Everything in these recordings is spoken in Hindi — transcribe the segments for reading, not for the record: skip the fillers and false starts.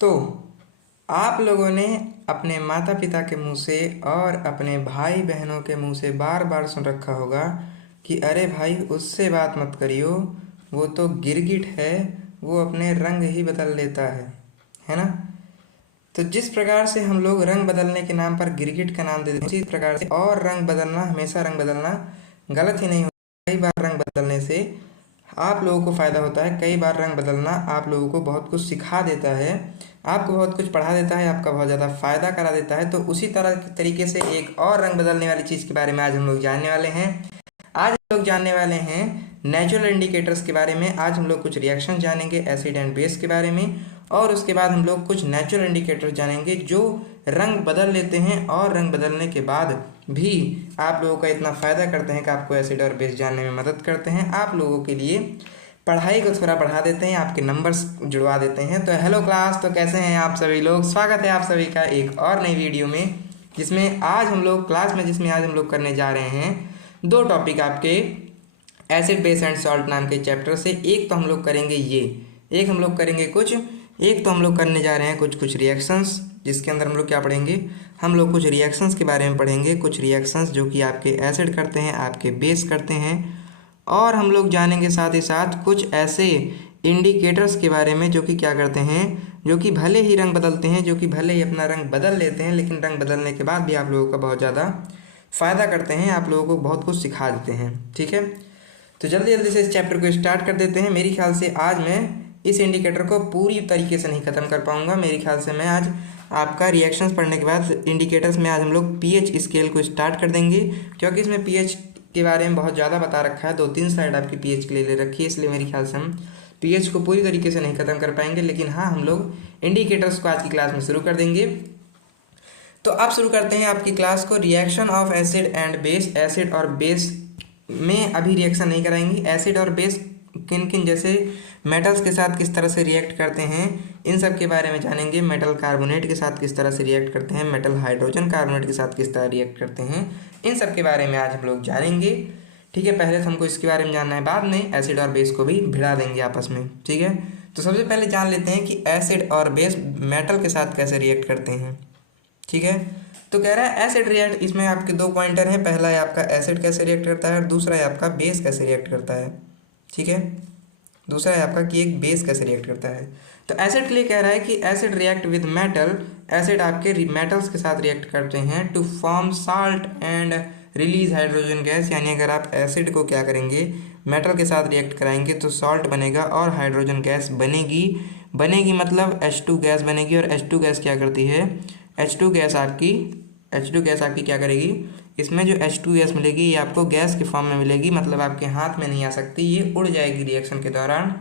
तो आप लोगों ने अपने माता पिता के मुंह से और अपने भाई बहनों के मुंह से बार बार सुन रखा होगा कि अरे भाई उससे बात मत करियो, वो तो गिरगिट है, वो अपने रंग ही बदल लेता है ना। तो जिस प्रकार से हम लोग रंग बदलने के नाम पर गिरगिट का नाम दे देते हैं, उसी प्रकार से और रंग बदलना, हमेशा रंग बदलना गलत ही नहीं होता। कई बार रंग बदलने से आप लोगों को फ़ायदा होता है। कई बार रंग बदलना आप लोगों को बहुत कुछ सिखा देता है, आपको बहुत कुछ पढ़ा देता है, आपका बहुत ज़्यादा फ़ायदा करा देता है। तो उसी तरह तरीके से एक और रंग बदलने वाली चीज़ के बारे में आज हम लोग जानने वाले हैं। आज हम लोग जानने वाले हैं नेचुरल इंडिकेटर्स के बारे में। आज हम लोग कुछ रिएक्शन जानेंगे एसिड एंड बेस के बारे में, और उसके बाद हम लोग कुछ नेचुरल इंडिकेटर जानेंगे जो रंग बदल लेते हैं और रंग बदलने के बाद भी आप लोगों का इतना फ़ायदा करते हैं कि आपको एसिड और बेस जानने में मदद करते हैं, आप लोगों के लिए पढ़ाई को थोड़ा बढ़ा देते हैं, आपके नंबर्स जुड़वा देते हैं। तो हेलो क्लास, तो कैसे हैं आप सभी लोग। स्वागत है आप सभी का एक और नई वीडियो में, जिसमें आज हम लोग आज हम लोग करने जा रहे हैं दो टॉपिक आपके एसिड बेस एंड सॉल्ट नाम के चैप्टर से। एक तो हम लोग करेंगे एक हम लोग करेंगे एक तो हम लोग करने जा रहे हैं कुछ रिएक्शंस, जिसके अंदर हम लोग क्या पढ़ेंगे, हम लोग कुछ रिएक्शंस के बारे में पढ़ेंगे। कुछ रिएक्शंस जो कि आपके एसिड करते हैं, आपके बेस करते हैं। और हम लोग जानेंगे साथ ही साथ कुछ ऐसे इंडिकेटर्स के बारे में जो कि क्या करते हैं, जो कि भले ही रंग बदलते हैं, जो कि भले ही अपना रंग बदल लेते हैं, लेकिन रंग बदलने के बाद भी आप लोगों का बहुत ज़्यादा फ़ायदा करते हैं, आप लोगों को बहुत कुछ सिखा देते हैं। ठीक है, तो जल्दी जल्दी से इस चैप्टर को स्टार्ट कर देते हैं। मेरे ख्याल से आज मैं इस इंडिकेटर को पूरी तरीके से नहीं ख़त्म कर पाऊँगा। मेरे ख्याल से मैं आज आपका रिएक्शंस पढ़ने के बाद इंडिकेटर्स में आज हम लोग पीएच स्केल को स्टार्ट कर देंगे, क्योंकि इसमें पीएच के बारे में बहुत ज़्यादा बता रखा है। 2-3 स्लाइड आपकी पीएच के लिए ले रखी है, इसलिए मेरे ख्याल से हम पीएच को पूरी तरीके से नहीं ख़त्म कर पाएंगे। लेकिन हाँ, हम लोग इंडिकेटर्स को आज की क्लास में शुरू कर देंगे। तो अब शुरू करते हैं आपकी क्लास को। Reaction of acid and base. Acid और बेस में अभी रिएक्शन नहीं कराएंगे। एसिड और बेस किन किन जैसे मेटल्स के साथ किस तरह से रिएक्ट करते हैं, इन सब के बारे में जानेंगे। मेटल कार्बोनेट के साथ किस तरह से रिएक्ट करते हैं, मेटल हाइड्रोजन कार्बोनेट के साथ किस तरह रिएक्ट करते हैं, इन सब के बारे में आज हम लोग जानेंगे। ठीक है, पहले तो हमको इसके बारे में जानना है, बाद में एसिड और बेस को भी भिड़ा देंगे आपस में। ठीक है, तो सबसे पहले जान लेते हैं कि एसिड और बेस मेटल के साथ कैसे रिएक्ट करते हैं। ठीक है, तो कह रहा है एसिड रिएक्ट, इसमें आपके दो पॉइंटर हैं। पहला है आपका एसिड कैसे रिएक्ट करता है और दूसरा है आपका बेस कैसे रिएक्ट करता है। ठीक है, दूसरा है आपका कि एक बेस कैसे रिएक्ट करता है। तो एसिड के लिए कह रहा है कि acid react with metal. Acid आपके मेटल्स के साथ रिएक्ट करते हैं to form salt and release hydrogen gas. यानी अगर आप एसिड को क्या करेंगे, मेटल के साथ रिएक्ट कराएंगे तो सॉल्ट बनेगा और हाइड्रोजन गैस बनेगी मतलब H2 गैस बनेगी। और H2 गैस क्या करती है, H2 गैस आपकी क्या करेगी, इसमें जो H2 गैस मिलेगी ये आपको गैस के फॉर्म में मिलेगी, मतलब आपके हाथ में नहीं आ सकती, ये उड़ जाएगी रिएक्शन के दौरान।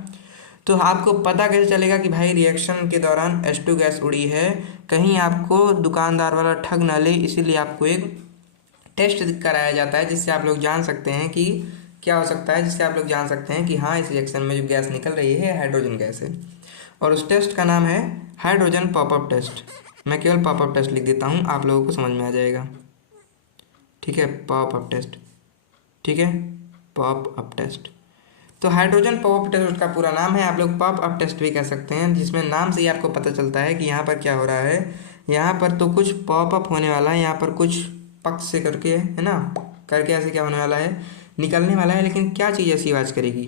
तो आपको पता कैसे चलेगा कि भाई रिएक्शन के दौरान H2 गैस उड़ी है, कहीं आपको दुकानदार वाला ठग ना ले, इसीलिए आपको एक टेस्ट कराया जाता है, जिससे आप लोग जान सकते हैं कि क्या हो सकता है, जिससे आप लोग जान सकते हैं कि हाँ, इस रिएक्शन में जो गैस निकल रही है हाइड्रोजन गैस है। और उस टेस्ट का नाम है हाइड्रोजन पॉपअप टेस्ट। मैं केवल पॉपअप टेस्ट लिख देता हूँ, आप लोगों को समझ में आ जाएगा। ठीक है, पॉपअप टेस्ट। ठीक है, पॉपअप टेस्ट। तो हाइड्रोजन पॉपअप टेस्ट उसका पूरा नाम है, आप लोग पॉपअप टेस्ट भी कह सकते हैं, जिसमें नाम से ही आपको पता चलता है कि यहाँ पर क्या हो रहा है। यहाँ पर तो कुछ पॉपअप होने वाला है, यहाँ पर कुछ पक से करके है ना, करके ऐसे क्या होने वाला है, निकलने वाला है। लेकिन क्या चीज़ ऐसी आवाज़ करेगी,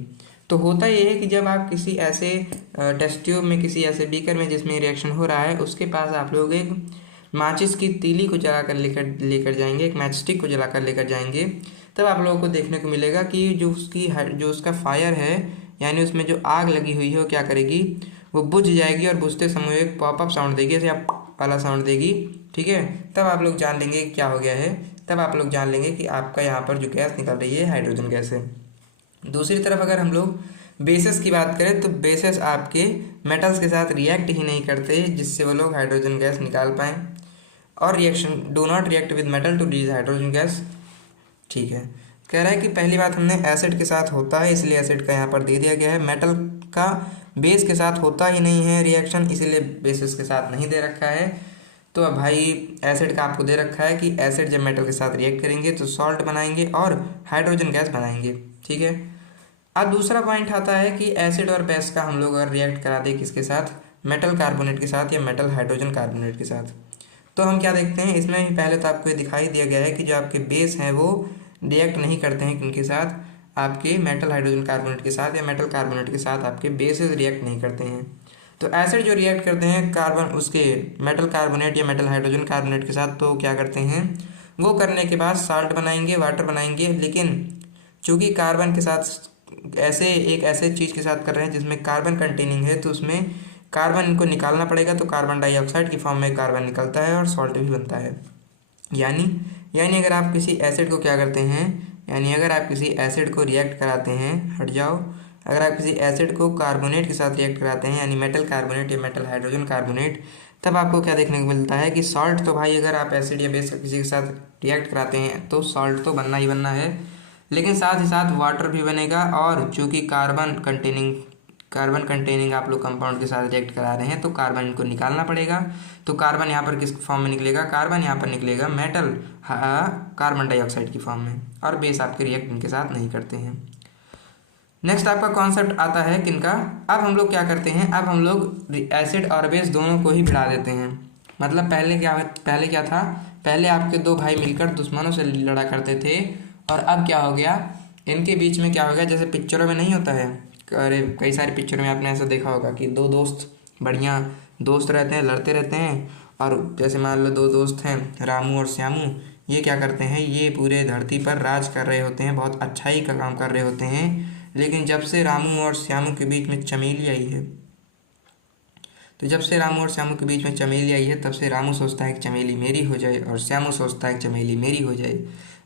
तो होता ये है कि जब आप किसी ऐसे टेस्ट ट्यूब में, किसी ऐसे बीकर में जिसमें रिएक्शन हो रहा है, उसके पास आप लोग एक माचिस की तीली को जला कर लेकर जाएंगे, एक मैच स्टिक को जला कर लेकर जाएंगे, तब आप लोगों को देखने को मिलेगा कि जो उसका फायर है, यानी उसमें जो आग लगी हुई है, वो क्या करेगी, वो बुझ जाएगी और बुझते समय एक पॉपअप साउंड देगी, ऐसे आप वाला साउंड देगी। ठीक है, तब आप लोग जान लेंगे क्या हो गया है, तब आप लोग जान लेंगे कि आपका यहाँ पर जो गैस निकल रही है हाइड्रोजन गैस है। दूसरी तरफ अगर हम लोग बेसेस की बात करें, तो बेसेस आपके मेटल्स के साथ रिएक्ट ही नहीं करते, जिससे वो लोग हाइड्रोजन गैस निकाल पाएँ। और reaction do not react with metal to release hydrogen gas. ठीक है, कह रहा है कि पहली बात हमने एसिड के साथ होता है, इसलिए एसिड का यहाँ पर दे दिया गया है। मेटल का बेस के साथ होता ही नहीं है रिएक्शन, इसीलिए बेसिस के साथ नहीं दे रखा है। तो अब भाई एसिड का आपको दे रखा है कि एसिड जब मेटल के साथ रिएक्ट करेंगे तो सॉल्ट बनाएंगे और हाइड्रोजन गैस बनाएंगे। ठीक है, अब दूसरा पॉइंट आता है कि एसिड और बेस का हम लोग अगर रिएक्ट करा दें किसके साथ, मेटल कार्बोनेट के साथ या मेटल हाइड्रोजन कार्बोनेट के साथ। तो हम क्या देखते हैं इसमें ही, पहले तो आपको ये दिखाई दिया गया है कि जो आपके बेस हैं वो रिएक्ट नहीं करते हैं किनके साथ, आपके मेटल हाइड्रोजन कार्बोनेट के साथ या मेटल कार्बोनेट के साथ आपके बेसेस रिएक्ट नहीं करते हैं। तो एसिड जो रिएक्ट करते हैं कार्बन उसके मेटल कार्बोनेट या मेटल हाइड्रोजन कार्बोनेट के साथ, तो क्या करते हैं वो करने के बाद साल्ट बनाएंगे, वाटर बनाएंगे। लेकिन चूँकि कार्बन के साथ एक ऐसे चीज़ के साथ कर रहे हैं जिसमें कार्बन कंटेनिंग है, तो उसमें कार्बन इनको निकालना पड़ेगा, तो कार्बन डाइऑक्साइड की फॉर्म में कार्बन निकलता है और सॉल्ट भी बनता है। यानी यानी अगर आप किसी एसिड को क्या करते हैं, यानी अगर आप किसी एसिड को रिएक्ट कराते हैं, हट जाओ, अगर आप किसी एसिड को कार्बोनेट के साथ रिएक्ट कराते हैं यानी मेटल कार्बोनेट या मेटल हाइड्रोजन कार्बोनेट, तब आपको क्या देखने को मिलता है कि सॉल्ट तो भाई अगर आप एसिड या बेस किसी के साथ रिएक्ट कराते हैं तो सॉल्ट तो बनना ही बनना है, लेकिन साथ ही साथ वाटर भी बनेगा। और चूँकि कार्बन कंटेनिंग आप लोग कंपाउंड के साथ रिएक्ट करा रहे हैं तो कार्बन इनको निकालना पड़ेगा। तो कार्बन यहाँ पर किस फॉर्म में निकलेगा, कार्बन यहाँ पर निकलेगा मेटल कार्बन डाइऑक्साइड की फॉर्म में, और बेस आपके रिएक्ट इनके साथ नहीं करते हैं। नेक्स्ट आपका कॉन्सेप्ट आता है किनका, अब हम लोग क्या करते हैं, अब हम लोग एसिड और बेस दोनों को ही भिड़ा देते हैं। मतलब पहले क्या था, पहले आपके दो भाई मिलकर दुश्मनों से लड़ा करते थे, और अब क्या हो गया, इनके बीच में क्या हो गया, जैसे पिक्चरों में नहीं होता है, अरे कई सारी पिक्चरों में आपने ऐसा देखा होगा कि दो दोस्त बढ़िया दोस्त रहते हैं, लड़ते रहते हैं, और जैसे मान लो दो दोस्त हैं रामू और श्यामू, ये क्या करते हैं, ये पूरे धरती पर राज कर रहे होते हैं, बहुत अच्छाई का काम कर रहे होते हैं। लेकिन जब से रामू और श्यामू के बीच में चमेली आई है, तो जब से रामू और श्यामू के बीच में चमेली आई है, तब से रामू सोचता है कि चमेली मेरी हो जाए और श्यामू सोचता है कि चमेली मेरी हो जाए।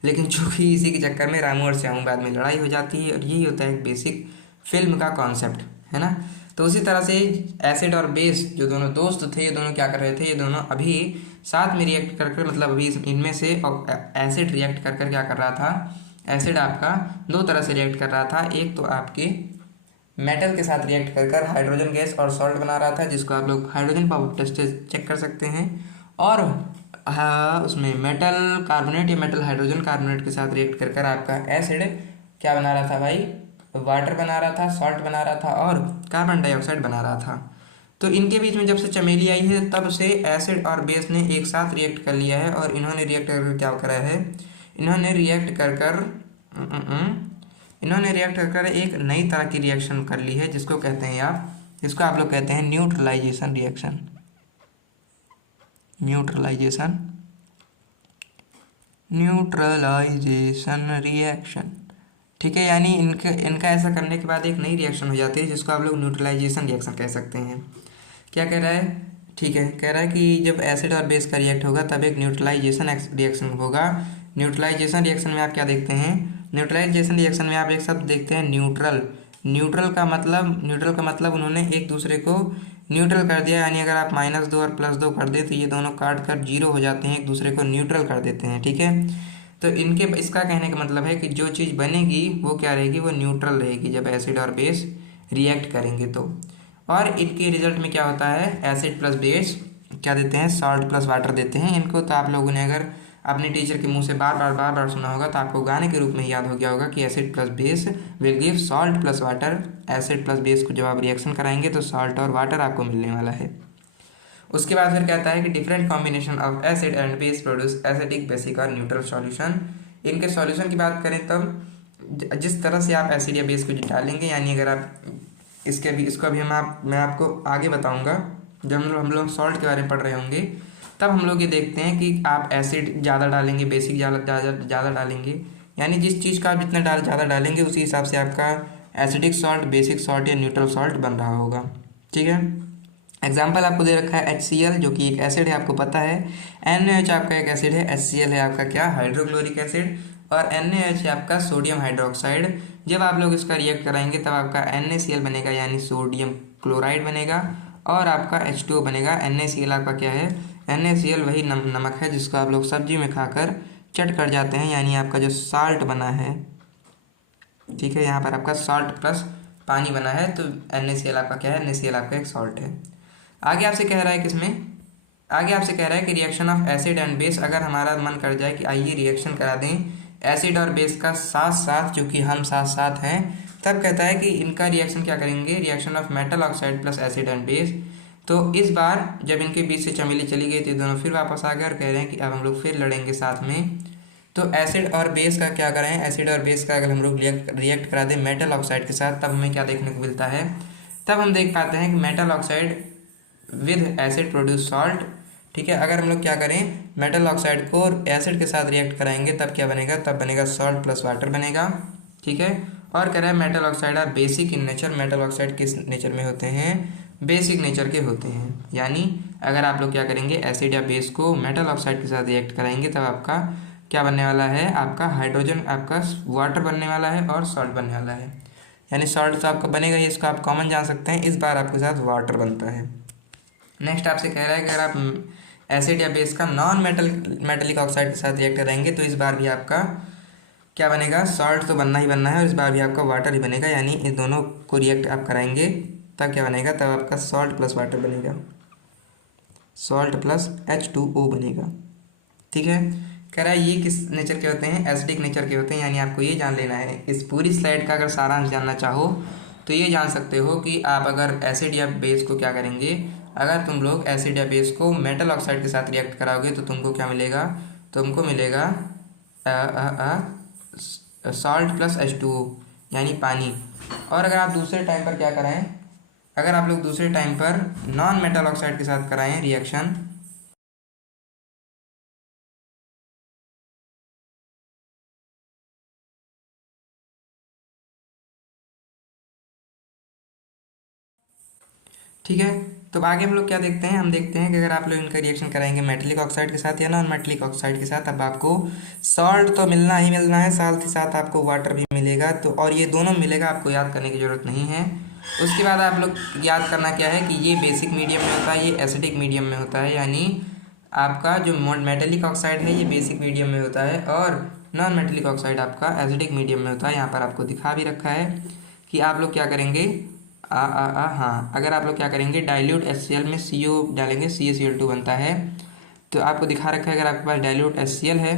लेकिन चूँकि इसी के चक्कर में रामू और श्यामू बाद में लड़ाई हो जाती है, और यही होता है एक बेसिक फिल्म का कॉन्सेप्ट, है ना। तो उसी तरह से एसिड और बेस जो दोनों दोस्त थे, ये दोनों क्या कर रहे थे, ये दोनों अभी साथ में रिएक्ट कर कर, मतलब अभी इनमें से एसिड रिएक्ट कर कर क्या कर रहा था, एसिड आपका दो तरह से रिएक्ट कर रहा था। एक तो आपके मेटल के साथ रिएक्ट कर कर हाइड्रोजन गैस और सॉल्ट बना रहा था, जिसको आप लोग हाइड्रोजन पावर टेस्ट से चेक कर सकते हैं। और उसमें मेटल कार्बोनेट या मेटल हाइड्रोजन कार्बोनेट के साथ रिएक्ट कर कर आपका एसिड क्या बना रहा था भाई, वाटर बना रहा था, सॉल्ट बना रहा था और कार्बन डाइऑक्साइड बना रहा था। तो इनके बीच में जब से चमेली आई है, तब से एसिड और बेस ने एक साथ रिएक्ट कर लिया है, और इन्होंने रिएक्ट कर क्या करा है, इन्होंने रिएक्ट कर कर एक नई तरह की रिएक्शन कर ली है, जिसको कहते हैं जिसको आप लोग कहते हैं न्यूट्रलाइजेशन रिएक्शन। न्यूट्रलाइजेशन रिएक्शन, ठीक है। यानी इनका ऐसा करने के बाद एक नई रिएक्शन हो जाती है, जिसको आप लोग न्यूट्रलाइजेशन रिएक्शन कह सकते हैं। क्या कह रहा है, ठीक है, कह रहा है कि जब एसिड और बेस का रिएक्ट होगा तब एक न्यूट्रलाइजेशन रिएक्शन होगा। न्यूट्रलाइजेशन रिएक्शन में आप क्या देखते हैं, न्यूट्रलाइजेशन रिएक्शन में आप एक शब्द देखते हैं न्यूट्रल। न्यूट्रल का मतलब उन्होंने एक दूसरे को न्यूट्रल कर दिया, यानी अगर आप -2 और +2 कर दे तो ये दोनों काट कर 0 हो जाते हैं, एक दूसरे को न्यूट्रल कर देते हैं, ठीक है। तो इसका कहने का मतलब है कि जो चीज़ बनेगी वो क्या रहेगी, वो न्यूट्रल रहेगी जब एसिड और बेस रिएक्ट करेंगे तो। और इनके रिजल्ट में क्या होता है, एसिड प्लस बेस क्या देते हैं, सॉल्ट प्लस वाटर देते हैं। इनको तो आप लोगों ने अगर अपने टीचर के मुंह से बार बार सुना होगा तो आपको गाने के रूप में याद हो गया होगा कि acid plus base will give salt plus water. Acid plus base को जब आप रिएक्शन कराएंगे तो सॉल्ट और वाटर आपको मिलने वाला है। उसके बाद फिर कहता है कि different combination of acid and base produce acidic, basic और न्यूट्रल सॉल्यूशन। इनके सॉल्यूशन की बात करें तब जिस तरह से आप एसिड या बेस को डालेंगे, यानी अगर आप इसको अभी मैं आपको आगे बताऊंगा, जब हम लोग सॉल्ट के बारे में पढ़ रहे होंगे, तब हम लोग ये देखते हैं कि आप एसिड ज़्यादा डालेंगे, बेसिक ज़्यादा डालेंगे, यानी जिस चीज़ का आप जितना ज़्यादा डालेंगे उसी हिसाब से आपका एसिडिक सॉल्ट, बेसिक सॉल्ट या न्यूट्रल सॉल्ट बन रहा होगा, ठीक है। एग्जाम्पल आपको दे रखा है HCl, जो कि एक एसिड है, आपको पता है। NaOH आपका एक एसिड है, HCl है आपका क्या, हाइड्रोक्लोरिक एसिड, और NaOH है आपका सोडियम हाइड्रोक्साइड। जब आप लोग इसका रिएक्ट कराएंगे तब आपका NaCl बनेगा, यानी सोडियम क्लोराइड बनेगा, और आपका H2O बनेगा। NaCl आपका क्या है, NaCl वही नमक है जिसको आप लोग सब्जी में खाकर चट कर जाते हैं, यानी आपका जो साल्ट बना है, ठीक है, यहाँ पर आपका साल्ट प्लस पानी बना है, तो NaCl आपका क्या है, NaCl आपका एक सॉल्ट है। आगे आपसे कह रहा है कि reaction of acid and base, अगर हमारा मन कर जाए कि आइए रिएक्शन करा दें एसिड और बेस का साथ साथ, चूँकि हम साथ साथ हैं, तब कहता है कि इनका रिएक्शन क्या करेंगे, reaction of metal oxide plus acid and base. तो इस बार जब इनके बीच से चमेली चली गई तो ये दोनों फिर वापस आ गए और कह रहे हैं कि अब हम लोग फिर लड़ेंगे साथ में। तो एसिड और बेस का क्या करें, एसिड और बेस का अगर हम लोग रिएक्ट करा दें मेटल ऑक्साइड के साथ, तब हमें क्या देखने को मिलता है, तब हम देख पाते हैं कि metal oxide with acid produce salt. ठीक है, अगर हम लोग क्या करें मेटल ऑक्साइड को एसिड के साथ रिएक्ट कराएंगे तब क्या बनेगा, तब बनेगा सॉल्ट प्लस वाटर बनेगा। ठीक है, और कह रहा है metal oxide are basic in nature, metal oxide किस नेचर में होते हैं, बेसिक नेचर के होते हैं। यानी अगर आप लोग क्या करेंगे एसिड या बेस को मेटल ऑक्साइड के साथ रिएक्ट कराएंगे तब आपका क्या बनने वाला है, आपका हाइड्रोजन, आपका वाटर बनने वाला है और सॉल्ट बनने वाला है। यानी सॉल्ट तो आपका बनेगा ही, इसको आप कॉमन जान सकते हैं, इस बार आपके साथ वाटर बनता है। नेक्स्ट आपसे कह रहा है कि अगर आप एसिड या बेस का नॉन मेटलिक ऑक्साइड के साथ रिएक्ट कराएंगे तो इस बार भी आपका क्या बनेगा, सॉल्ट तो बनना ही बनना है और इस बार भी आपका वाटर ही बनेगा। यानी इन दोनों को रिएक्ट आप कराएंगे तब क्या बनेगा, तब आपका सॉल्ट प्लस वाटर बनेगा, सॉल्ट प्लस H2O बनेगा। ठीक है, कह रहा है ये किस नेचर के होते हैं, एसिडिक नेचर के होते हैं। यानी आपको ये जान लेना है, इस पूरी स्लाइड का अगर सारांश जानना चाहो तो ये जान सकते हो कि आप अगर एसिड या बेस को क्या करेंगे, अगर तुम लोग एसिड या बेस को मेटल ऑक्साइड के साथ रिएक्ट कराओगे तो तुमको क्या मिलेगा, तुमको मिलेगा सॉल्ट प्लस H2O यानी पानी। और अगर आप दूसरे टाइम पर क्या कराएं, अगर आप लोग दूसरे टाइम पर नॉन मेटल ऑक्साइड के साथ कराएं रिएक्शन, ठीक है, तो आगे हम लोग क्या देखते हैं, हम देखते हैं कि अगर आप लोग इनका रिएक्शन कराएंगे मेटलिक ऑक्साइड के साथ या नॉन मेटलिक ऑक्साइड के साथ, अब आपको सॉल्ट तो मिलना ही मिलना है, साथ ही साथ आपको वाटर भी मिलेगा। तो और ये दोनों मिलेगा, आपको याद करने की ज़रूरत नहीं है। उसके बाद आप लोग याद करना क्या है कि ये बेसिक मीडियम में होता है, ये एसिडिक मीडियम में होता है। यानी आपका जो मेटेलिक ऑक्साइड है ये बेसिक मीडियम में होता है और नॉन मेटेलिक ऑक्साइड आपका एसिडिक मीडियम में होता है। यहाँ पर आपको दिखा भी रखा है कि आप लोग क्या करेंगे, हाँ, अगर आप लोग क्या करेंगे डाइल्यूट HCl में CO डालेंगे, CaCl2 बनता है। तो आपको दिखा रखा है अगर आपके पास डाइल्यूट HCl है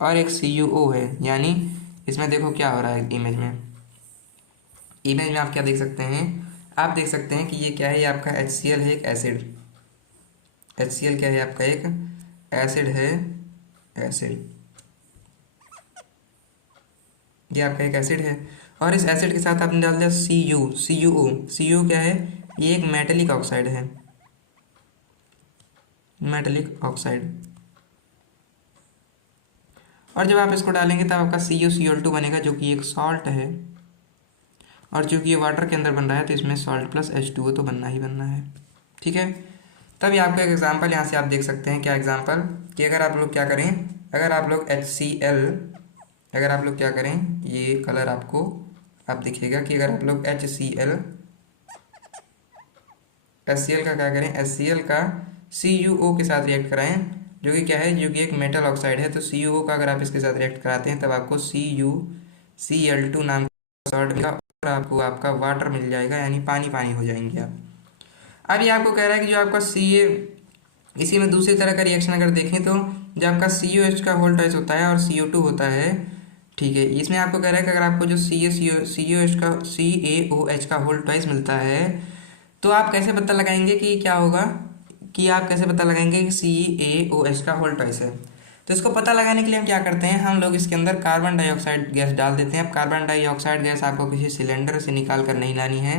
और एक CuO है, यानी इसमें देखो क्या हो रहा है इमेज में, इमेज में आप क्या देख सकते हैं, आप देख सकते हैं कि ये क्या है, ये आपका HCl है, एक एसिड, HCl क्या है आपका, एक एसिड है, एसिड, ये आपका एक एसिड है। और इस एसिड के साथ आपने डाल दिया CuO क्या है, ये एक मेटेलिक ऑक्साइड है, मेटेलिक ऑक्साइड। और जब आप इसको डालेंगे तब आपका CuCl2 बनेगा जो कि एक सॉल्ट है, और चूँकि ये वाटर के अंदर बन रहा है तो इसमें सॉल्ट प्लस H2O तो बनना ही बनना है। ठीक है, तब ये आपका एक एग्जाम्पल यहाँ से आप देख सकते हैं, क्या एग्जाम्पल, कि अगर आप लोग क्या करें, अगर आप लोग HCl, अगर आप लोग क्या करें, ये कलर आपको अब दिखेगा कि अगर आप लोग HCl का क्या करें, HCl का CuO के साथ रिएक्ट कराएं जो कि क्या है, जो कि एक मेटल ऑक्साइड है। तो CuO का अगर आप इसके साथ रिएक्ट कराते हैं तब आपको CuCl2 नाम का सॉल्ट मिलेगा और आपको आपका वाटर मिल जाएगा, यानी पानी पानी हो जाएंगे आप। अब ये आपको कह रहा है कि जो आपका इसी में दूसरी तरह का रिएक्शन अगर देखें तो जो आपका COH का होल ट्वाइस होता है और CO2 होता है। ठीक है, इसमें आपको कह रहा है कि अगर आपको जो CaOH का होल ट्वाइस मिलता है तो आप कैसे पता लगाएंगे कि क्या होगा, कि आप कैसे पता लगाएंगे कि CaOH का होल ट्वाइस है। तो इसको पता लगाने के लिए हम क्या करते हैं, हम लोग इसके अंदर कार्बन डाइऑक्साइड गैस डाल देते हैं। अब कार्बन डाइऑक्साइड गैस आपको किसी सिलेंडर से निकाल कर नहीं लानी है,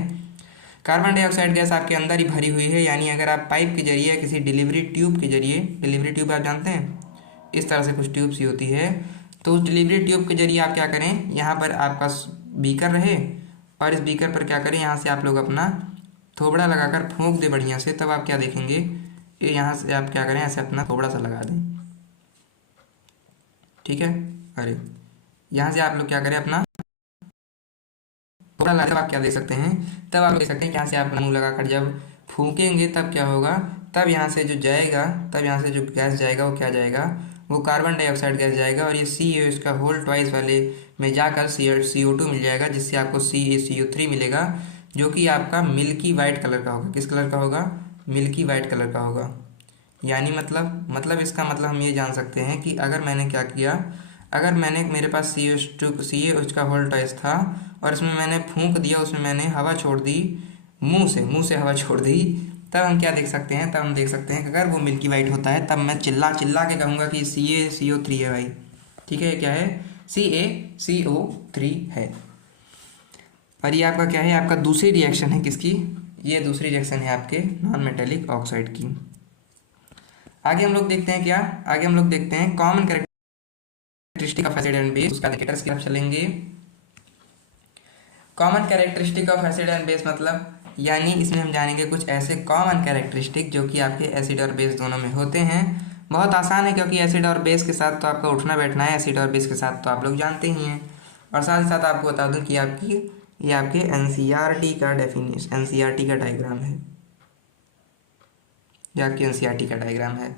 कार्बन डाइऑक्साइड गैस आपके अंदर ही भरी हुई है। यानी अगर आप पाइप के जरिए या किसी डिलीवरी ट्यूब के जरिए, डिलीवरी ट्यूब आप जानते हैं, इस तरह से कुछ ट्यूब सी होती है, तो उस डिलीवरी ट्यूब के जरिए आप क्या करें, यहाँ पर आपका बीकर रहे और इस बीकर पर क्या करें, यहाँ से आप लोग अपना थोबड़ा लगाकर फूंक दे बढ़िया से, तब आप क्या देखेंगे, ये यहाँ से आप क्या करें, ऐसे अपना थोबड़ा सा लगा दें। ठीक है, अरे यहाँ से आप लोग क्या करें, अपना थोड़ा लगा, तब आप क्या देख सकते हैं, तब आप देख सकते हैं कि यहाँ से आप मुँह लगाकर जब फूकेंगे तब क्या होगा, तब यहाँ से जो जाएगा, तब यहाँ से जो गैस जाएगा वो क्या जाएगा, वो कार्बन डाइऑक्साइड गैस जाएगा और ये CaOH का होल ट्वाइस वाले में जाकर CO2 मिल जाएगा, जिससे आपको CaCO3 मिलेगा जो कि आपका मिल्की वाइट कलर का होगा। किस कलर का होगा, मिल्की वाइट कलर का होगा। यानी मतलब इसका मतलब हम ये जान सकते हैं कि अगर मैंने क्या किया, अगर मैंने मेरे पास CaOH का होल ट्वाइस था और इसमें मैंने फूंक दिया, उसमें मैंने हवा छोड़ दी, मुंह से हवा छोड़ दी, तब हम क्या देख सकते हैं, तब हम देख सकते हैं कि अगर वो मिल्की वाइट होता है तब मैं चिल्ला चिल्ला के कहूँगा कि CaCO3 है भाई। ठीक है, ये क्या है, CaCO3 है। और ये आपका क्या है, आपका दूसरी रिएक्शन है किसकी, ये दूसरी रिएक्शन है आपके नॉन मेटेलिक ऑक्साइड की। आगे हम लोग देखते हैं क्या, आगे हम लोग देखते हैं common characteristic of acid and base, उसका इंडिकेटर्स की तरफ चलेंगे। Common characteristic of acid and base मतलब, यानी इसमें हम जानेंगे कुछ ऐसे कॉमन कैरेक्टरिस्टिक जो कि आपके एसिड और बेस दोनों में होते हैं। बहुत आसान है क्योंकि एसिड और बेस के साथ तो आपका उठना बैठना है, एसिड और बेस के साथ तो आप लोग जानते ही हैं। और साथ ही साथ आपको बता दूं कि ये आपके NCERT का डेफिनेशन, NCERT का डायग्राम है, ये आपकी NCERT का डायग्राम है।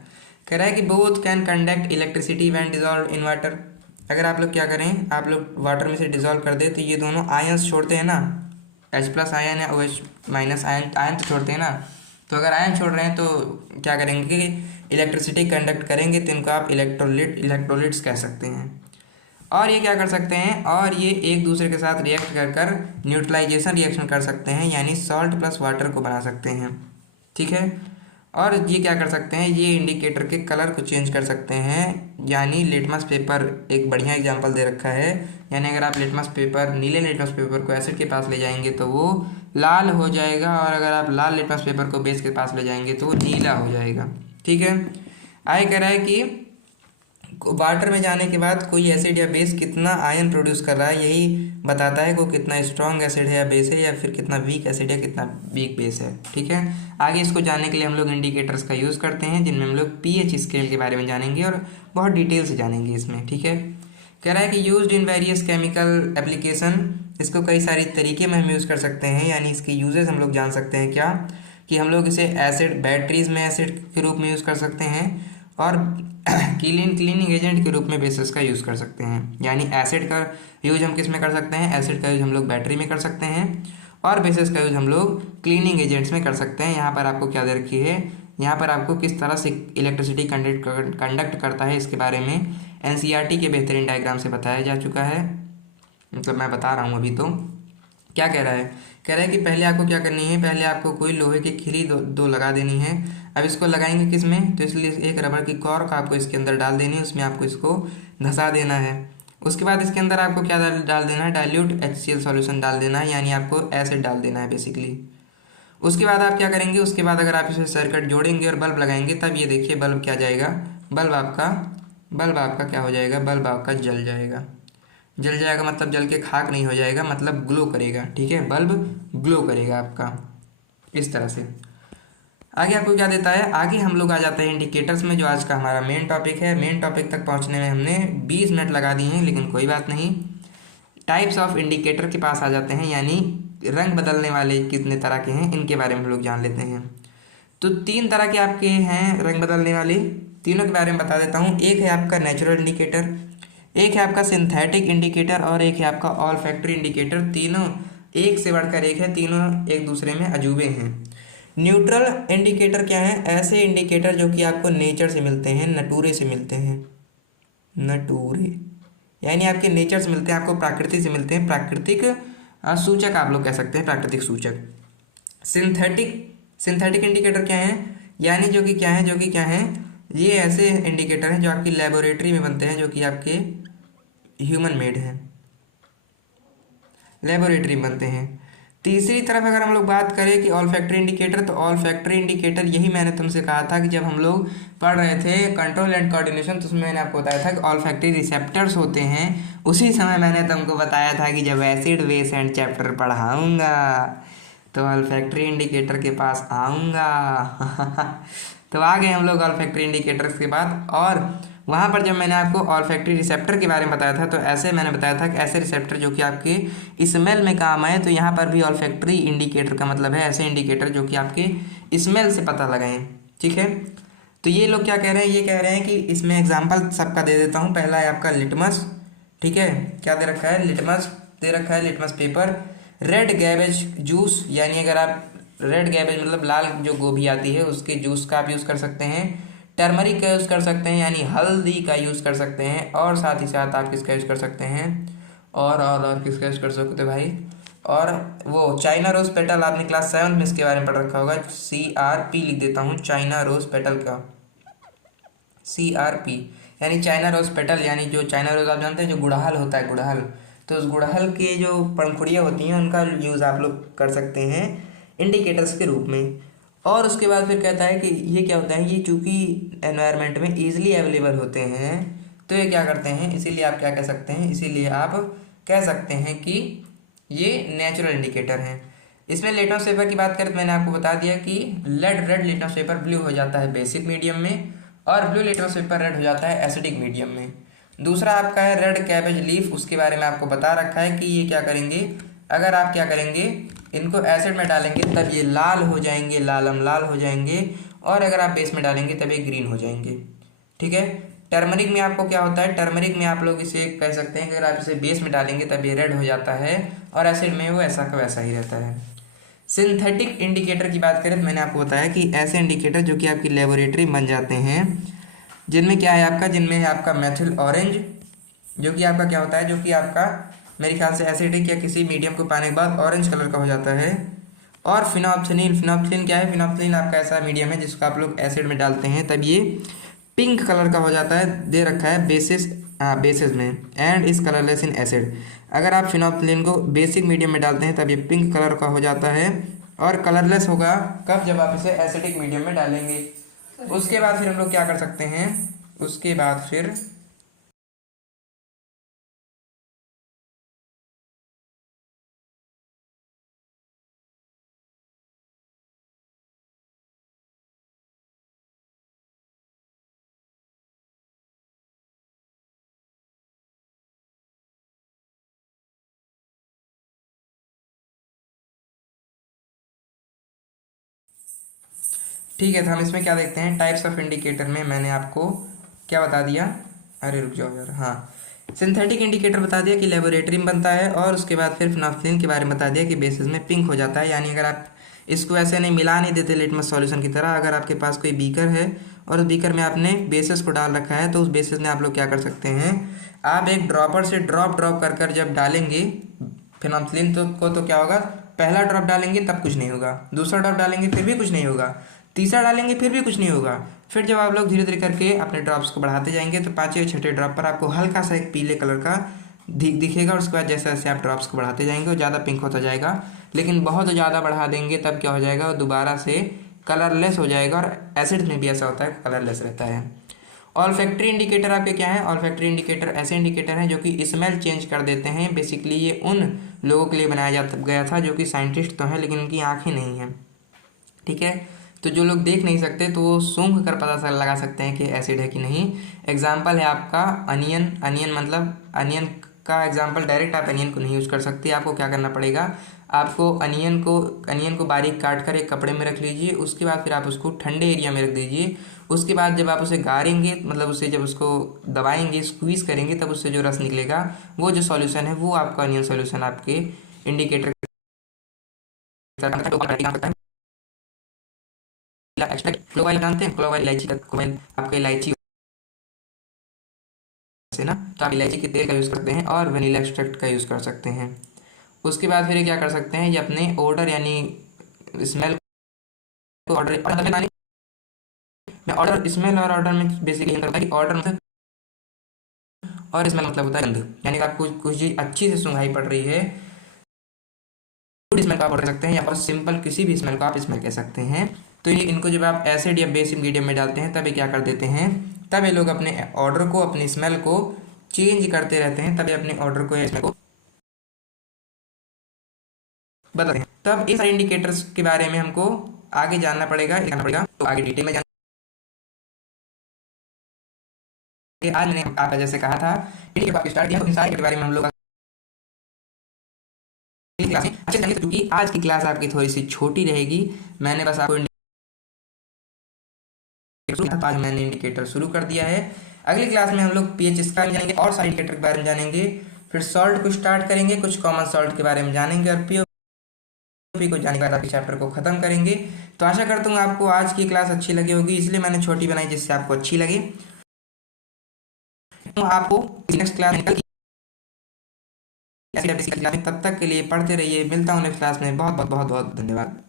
कह रहा है कि both can conduct electricity when dissolve in water. अगर आप लोग क्या करें, आप लोग वाटर में से डिजॉल्व कर दे तो ये दोनों आयंस छोड़ते हैं ना, H+ आयन या OH- आयन तो छोड़ते हैं ना। तो अगर आयन छोड़ रहे हैं तो क्या करेंगे कि इलेक्ट्रिसिटी कंडक्ट करेंगे, तो इनको आप इलेक्ट्रोलिट्स कह सकते हैं। और ये क्या कर सकते हैं, और ये एक दूसरे के साथ रिएक्ट कर कर न्यूट्रलाइजेशन रिएक्शन कर सकते हैं, यानी सॉल्ट प्लस वाटर को बना सकते हैं। ठीक है, और ये क्या कर सकते हैं, ये इंडिकेटर के कलर को चेंज कर सकते हैं, यानी लिटमस पेपर एक बढ़िया एग्जांपल दे रखा है। यानी अगर आप लिटमस पेपर, नीले लिटमस पेपर को एसिड के पास ले जाएंगे तो वो लाल हो जाएगा, और अगर आप लाल लिटमस पेपर को बेस के पास ले जाएंगे तो वो नीला हो जाएगा। ठीक है, आगे कह रहा है कि वाटर में जाने के बाद कोई एसिड या बेस कितना आयन प्रोड्यूस कर रहा है, यही बताता है कि वो कितना स्ट्रॉन्ग एसिड है या बेस है, या फिर कितना वीक एसिड है, कितना वीक बेस है। ठीक है, आगे इसको जानने के लिए हम लोग इंडिकेटर्स का यूज़ करते हैं, जिनमें हम लोग pH स्केल के बारे में जानेंगे और बहुत डिटेल से जानेंगे इसमें। ठीक है, कह रहा है कि used in various chemical application, इसको कई सारे तरीके में हम यूज़ कर सकते हैं, यानी इसके यूजेस हम लोग जान सकते हैं क्या, कि हम लोग इसे एसिड बैटरीज में एसिड के रूप में यूज़ कर सकते हैं, और क्लीनिंग एजेंट के रूप में बेसिस का यूज़ कर सकते हैं। यानी एसिड का यूज हम किस में कर सकते हैं, एसिड का यूज हम लोग बैटरी में कर सकते हैं, और बेसिस का यूज हम लोग क्लीनिंग एजेंट्स में कर सकते हैं। यहाँ पर आपको क्या दे रखी है, यहाँ पर आपको किस तरह से इलेक्ट्रिसिटी कंडक्ट करता है इसके बारे में NCERT के बेहतरीन डायग्राम से बताया जा चुका है, मतलब मैं बता रहा हूँ अभी। तो क्या कह रहा है, कह रहा है कि पहले आपको क्या करनी है, पहले आपको कोई लोहे की खिली दो लगा देनी है। अब इसको लगाएंगे किस में, तो इसलिए एक रबड़ की कॉर्क आपको इसके अंदर डाल देनी है, उसमें आपको इसको धंसा देना है। उसके बाद इसके अंदर आपको क्या डाल देना है, डाइल्यूट HCl सॉल्यूशन डाल देना है, यानी आपको एसिड डाल देना है बेसिकली। उसके बाद आप क्या करेंगे, उसके बाद अगर आप इसे सर्किट जोड़ेंगे और बल्ब लगाएंगे, तब ये देखिए बल्ब क्या जाएगा, बल्ब आपका क्या हो जाएगा, बल्ब आपका जल जाएगा। जल जाएगा मतलब जल के खाक नहीं हो जाएगा, मतलब ग्लो करेगा। ठीक है, बल्ब ग्लो करेगा आपका इस तरह से। आगे आपको क्या देता है, आगे हम लोग आ जाते हैं इंडिकेटर्स में, जो आज का हमारा मेन टॉपिक है। मेन टॉपिक तक पहुंचने में हमने 20 मिनट लगा दिए हैं, लेकिन कोई बात नहीं। टाइप्स ऑफ इंडिकेटर के पास आ जाते हैं, यानी रंग बदलने वाले कितने तरह के हैं, इनके बारे में हम लोग जान लेते हैं। तो 3 तरह के आपके हैं रंग बदलने वाले, तीनों के बारे में बता देता हूँ। एक है आपका नेचुरल इंडिकेटर, एक है आपका सिंथेटिक इंडिकेटर, और एक है आपका ऑल्फैक्टरी इंडिकेटर। तीनों एक से बढ़कर एक है, तीनों एक दूसरे में अजूबे हैं। न्यूट्रल इंडिकेटर क्या है, ऐसे इंडिकेटर जो कि आपको नेचर से मिलते हैं, नटूरे से मिलते हैं, नटूरे यानी आपके नेचर से मिलते हैं, आपको प्रकृति से मिलते हैं, प्राकृतिक सूचक आप लोग कह सकते हैं, प्राकृतिक सूचक। सिंथेटिक इंडिकेटर क्या है, यानी जो कि क्या है, ये ऐसे इंडिकेटर हैं जो आपकी लेबोरेटरी में बनते हैं, जो कि आपके ह्यूमन मेड हैं, लेबोरेटरी में बनते हैं। तीसरी तरफ अगर हम लोग बात करें कि ऑल्फैक्टरी इंडिकेटर, तो ऑल्फैक्टरी इंडिकेटर यही मैंने तुमसे कहा था कि जब हम लोग पढ़ रहे थे कंट्रोल एंड कोऑर्डिनेशन, तो उसमें मैंने आपको बताया था कि ऑल्फैक्टरी रिसेप्टर्स होते हैं। उसी समय मैंने तुमको बताया था कि जब एसिड बेस एंड चैप्टर पढ़ाऊँगा तो ऑल्फैक्टरी इंडिकेटर के पास आऊँगा। तो आ गए हम लोग ऑल्फैक्टरी इंडिकेटर्स के बाद, और वहाँ पर जब मैंने आपको ऑल्फैक्टरी रिसेप्टर के बारे में बताया था, तो ऐसे मैंने बताया था कि ऐसे रिसेप्टर जो कि आपके स्मेल में काम आए, तो यहाँ पर भी ऑल्फैक्टरी इंडिकेटर का मतलब है ऐसे इंडिकेटर जो कि आपके स्मेल से पता लगाएं। ठीक है, तो ये लोग क्या कह रहे हैं, ये कह रहे हैं कि इसमें एग्जाम्पल सबका दे देता हूँ। पहला है आपका लिटमस, ठीक है, क्या दे रखा है, लिटमस दे रखा है, लिटमस पेपर। रेड गैबेज जूस, यानी अगर आप रेड गैबेज मतलब लाल जो गोभी आती है उसके जूस का आप यूज़ कर सकते हैं। टर्मरिक का यूज़ कर सकते हैं, यानी हल्दी का यूज़ कर सकते हैं, और साथ ही साथ आप किसका यूज़ कर सकते हैं, और किसका यूज़ कर सकते हैं भाई, और वो चाइना रोज पेटल आपने क्लास 7 में इसके बारे में पढ़ रखा होगा, CRP लिख देता हूँ, चाइना रोज पेटल का CRP यानी चाइना रोज पेटल, यानी जो चाइना रोज आप जानते हैं जो गुड़हल होता है, गुड़हल, तो उस गुड़हल के जो पंखुड़ियाँ होती हैं उनका यूज़ आप लोग कर सकते हैं इंडिकेटर्स के रूप में। और उसके बाद फिर कहता है कि ये क्या होता है, ये चूँकि एनवायरनमेंट में ईजिली अवेलेबल होते हैं तो ये क्या करते हैं, इसीलिए आप क्या कह सकते हैं, इसीलिए आप कह सकते हैं कि ये नेचुरल इंडिकेटर हैं। इसमें लिटमस पेपर की बात करें तो मैंने आपको बता दिया कि रेड लिटमस पेपर ब्लू हो जाता है बेसिक मीडियम में, और ब्लू लिटमस पेपर रेड हो जाता है एसिडिक मीडियम में। दूसरा आपका है रेड कैबेज लीफ, उसके बारे में आपको बता रखा है कि ये क्या करेंगे, अगर आप क्या करेंगे इनको एसिड में डालेंगे तब ये लाल हो जाएंगे, लालम लाल हो जाएंगे, और अगर आप बेस में डालेंगे तब ये ग्रीन हो जाएंगे। ठीक है। टर्मरिक में आपको क्या होता है, टर्मरिक में आप लोग इसे कह सकते हैं कि अगर आप इसे बेस में डालेंगे तब ये रेड हो जाता है, और एसिड में वो ऐसा का वैसा ही रहता है। सिंथेटिक इंडिकेटर की बात करें तो मैंने आपको बताया कि ऐसे इंडिकेटर जो कि आपकी लेबोरेटरी में बन जाते हैं, जिनमें क्या है आपका, जिनमें है आपका मेथिल ऑरेंज, जो कि आपका क्या होता है, जो कि आपका मेरे ख्याल से एसिडिक या किसी मीडियम को पाने के बाद ऑरेंज कलर का हो जाता है। और फिनोप्थलीन, फिनोप्थलीन क्या है, फिनोप्थलीन आपका ऐसा मीडियम है जिसको आप लोग एसिड में डालते हैं तब ये पिंक कलर का हो जाता है, दे रखा है बेसिस, बेसिस में, and is colourless in acid. अगर आप फिनोप्थलीन को बेसिक मीडियम में डालते हैं तब ये पिंक कलर का हो जाता है और कलरलेस होगा कब, जब आप इसे एसिडिक मीडियम में डालेंगे। उसके बाद फिर हम लोग क्या कर सकते हैं, उसके बाद फिर ठीक है, तो हम इसमें क्या देखते हैं, टाइप्स ऑफ इंडिकेटर में मैंने आपको क्या बता दिया, अरे रुक जाओ यार, हाँ, सिंथेटिक इंडिकेटर बता दिया कि लेबोरेटरी में बनता है, और उसके बाद फिर फिनोप्थलीन के बारे में बता दिया कि बेसिस में पिंक हो जाता है। यानी अगर आप इसको ऐसे नहीं मिला नहीं देते लिटमस सॉल्यूशन की तरह, अगर आपके पास कोई बीकर है और उस बीकर में आपने बेसिस को डाल रखा है तो उस बेसिस में आप लोग क्या कर सकते हैं, आप एक ड्रॉपर से ड्रॉप कर कर जब डालेंगे फिनोप्थलीन तो क्या होगा, पहला ड्रॉप डालेंगे तब कुछ नहीं होगा, दूसरा ड्रॉप डालेंगे फिर भी कुछ नहीं होगा, तीसरा डालेंगे फिर भी कुछ नहीं होगा। फिर जब आप लोग धीरे धीरे करके अपने ड्रॉप्स को बढ़ाते जाएंगे तो पाँचवें या छठे ड्रॉप पर आपको हल्का सा एक पीले कलर का दिखेगा, और उसके बाद जैसे जैसे आप ड्रॉप्स को बढ़ाते जाएंगे वो ज़्यादा पिंक होता जाएगा। लेकिन बहुत ज़्यादा बढ़ा देंगे तब क्या हो जाएगा, वो दोबारा से कलरलेस हो जाएगा, और एसिड में भी ऐसा होता है, कलरलेस रहता है। ऑल फैक्ट्री इंडिकेटर आपके क्या है, ऑल फैक्ट्री इंडिकेटर ऐसे इंडिकेटर हैं जो कि स्मेल चेंज कर देते हैं। बेसिकली ये उन लोगों के लिए बनाया गया था जो कि साइंटिस्ट तो हैं लेकिन उनकी आँखें नहीं हैं। ठीक है, तो जो लोग देख नहीं सकते तो वो सूंघ कर पता लगा सकते हैं कि एसिड है कि नहीं। एग्जाम्पल है आपका अनियन, अनियन मतलब अनियन का एग्जाम्पल डायरेक्ट आप अनियन को नहीं यूज़ कर सकते, आपको क्या करना पड़ेगा, आपको अनियन को बारीक काट कर एक कपड़े में रख लीजिए, उसके बाद फिर आप उसको ठंडे एरिया में रख दीजिए। उसके बाद जब आप उसे गारेंगे, मतलब उसे जब उसको दबाएंगे, स्क्वीज़ करेंगे, तब उससे जो रस निकलेगा वो जो सॉल्यूशन है वो आपका अनियन सॉल्यूशन आपके इंडिकेटर क्लोवाइल जानते हैं, क्लोवाइल इलायची का, क्लोवाइल आपका इलायची से ना, तो आप इलायची के तेल का यूज़ करते हैं और वनीला एक्सट्रैक्ट का यूज़ कर सकते हैं। उसके बाद फिर क्या कर सकते हैं, ये अपने ऑर्डर यानी स्मेल को ऑर्डर मैं ऑर्डर स्मेल और ऑर्डर में बेसिकली ये करता है कि ऑर्डर मतलब और स्मेल मतलब होता है गंध, यानी आपको कुछ चीज़ अच्छी से सूंघाई पड़ रही है, गुड स्मेल को आप ऑर्डर कर सकते हैं, या फिर सिंपल किसी भी स्मेल को आप स्मेल कह सकते हैं। तो ये इनको जब आप एसिड या बेस इंग्रेडिएंट में डालते हैं तब ये क्या कर देते हैं, तब ये लोग अपने ऑर्डर को, अपनी स्मेल को चेंज करते रहते हैं, तब ये अपने ऑर्डर को या स्मेल को बताते हैं। तब इस सारे इंडिकेटर्स के बारे में हमको आगे जानना पड़ेगा, तो आगे डिटेल में आज मैंने आपका जैसे कहा था स्टार्ट किया, तो इन सारे के बारे में हम लोग क्लास अच्छे से, क्योंकि आज की क्लास आपकी थोड़ी सी छोटी रहेगी, मैंने बस आपको आज मैंने इंडिकेटर शुरू कर दिया है। अगली क्लास में हम लोग पीएच इसका जानेंगे और सारे इंडिकेटर के बारे में जानेंगे, फिर सॉल्ट को स्टार्ट करेंगे, कुछ कॉमन सॉल्ट के बारे में जानेंगे, और पीओपी को जाने के बाद चैप्टर को खत्म करेंगे। तो आशा करता हूँ आपको आज की क्लास अच्छी लगी होगी, इसलिए मैंने छोटी बनाई जिससे आपको अच्छी लगे। तो आपको नेक्स्ट क्लास ऐसी क्लास में। तब तक के लिए पढ़ते रहिए। मिलता हूँ नेक्स्ट क्लास में। बहुत बहुत बहुत बहुत धन्यवाद।